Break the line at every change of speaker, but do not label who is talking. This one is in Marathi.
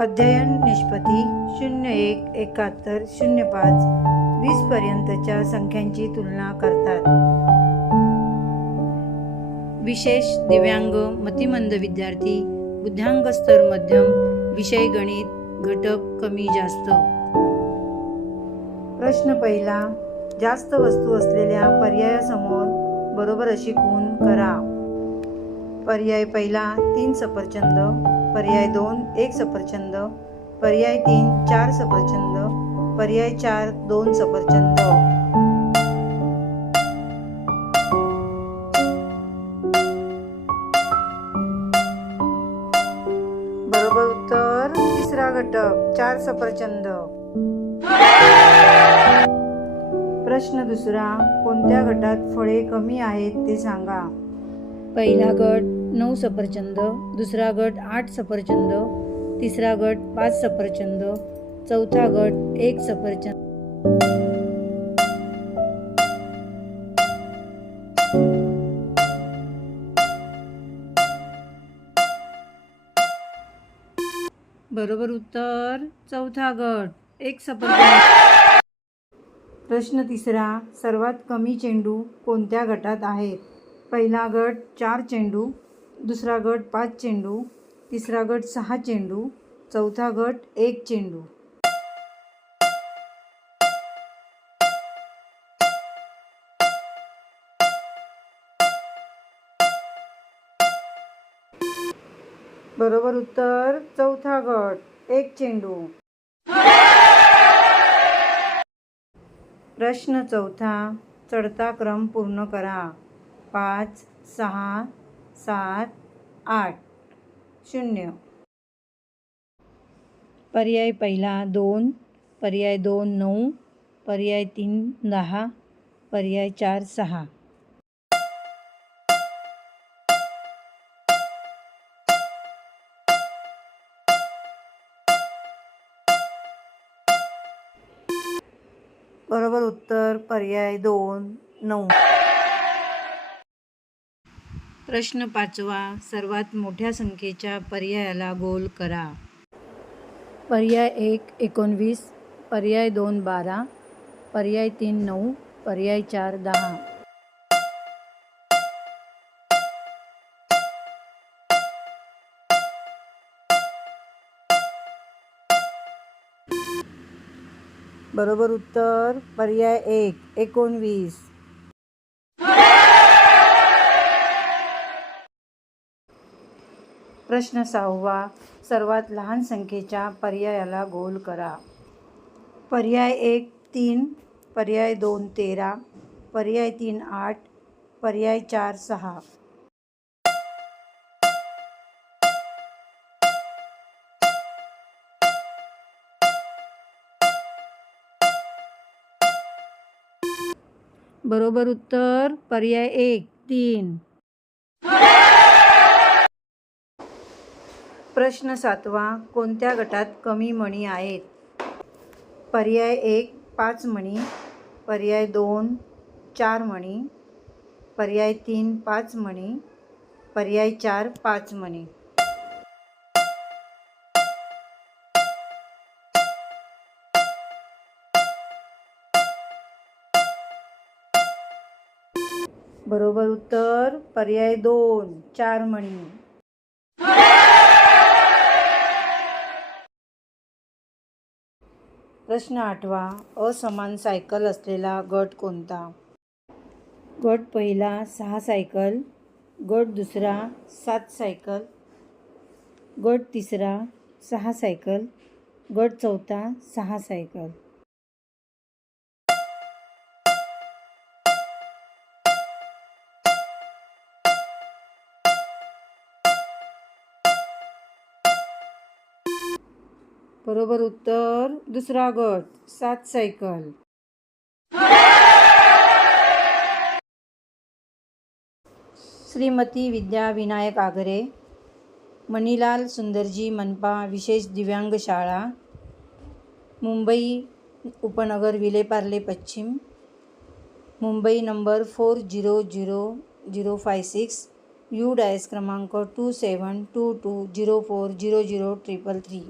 अध्ययन निष्पत्ती शून्य एक एकाहत्तर शून्य पाच वीसपर्यंतच्या संख्यांची तुलना करतात. विशेष दिव्यांग मतिमंद विद्यार्थी बुद्ध्यांग स्तर मध्यम विषय गणित घटक कमी जास्त. प्रश्न पहिला जास्त वस्तू असलेल्या पर्यायासमोर बरोबर अशी खूण करा. पर्याय पहिला तीन सफरचंद. पर्याय दोन एक सफरचंद. पर्याय तीन चार सफरचंद. पर्याय चार दोन सफरचंद. बरोबर उत्तर तिसरा घटक चार सफरचंद. प्रश्न दुसरा कोणत्या गटात फळे कमी आहेत ते सांगा. पहिला गट नऊ सफरचंद दुसरा गट आठ सफरचंद तिसरा गट पाच सफरचंद चौथा गट एक सफरचंद. बरोबर उत्तर चौथा गट एक सफरचंद. प्रश्न तिसरा सर्वात कमी चेंडू कोणत्या गटात आहेत? पहिला गट चार चेंडू दुसरा गट पाच चेंडू तिसरा गट सहा चेंडू चौथा गट एक चेंडू. बरोबर उत्तर चौथा गट एक चेंडू. प्रश्न चौथा चढता क्रम पूर्ण करा. पाच सहा सात आठ. शून्य. पर्याय पहिला दोन पर्याय दोन नऊ पर्याय तीन दहा पर्याय चार सहा. बरोबर उत्तर पर्याय दोन नऊ. प्रश्न पाचवा. सर्वात मोठ्या संख्येच्या पर्यायाला गोल करा. पर्याय एक एकोणवीस. पर्याय दोन बारा. पर्याय तीन नऊ. पर्याय चार दहा. बरोबर उत्तर पर्याय एक एकोणवीस. प्रश्न सहावा सर्वात लहान संख्येच्या पर्यायाला गोल करा. पर्याय एक तीन पर्याय दोन तेरा पर्याय तीन आठ पर्याय चार सहा. बरोबर उत्तर पर्याय एक तीन. प्रश्न सातवा कोणत्या गटात कमी मणी आहेत? पर्याय एक पाच मणी. पर्याय दोन चार मणी. पर्याय तीन पाच मणी. पर्याय चार पाच मणी. बरोबर उत्तर पर्याय दोन चार मणी. प्रश्न आठवा असमान सायकल असलेला गट कोणता? गट पहिला सहा सायकल गट दुसरा सात सायकल गट तिसरा सहा सायकल गट चौथा सहा सायकल. बरोबर उत्तर दुसरा गट सात सायकल श्रीमती विद्या विनायक आगरे मणिलाल सुंदरजी मनपा विशेष दिव्यांग शाळा मुंबई उपनगर विलेपार्ले पश्चिम Mumbai number four zero zero zero five six U DISE क्रमांक two seven two two zero four zero zero triple three.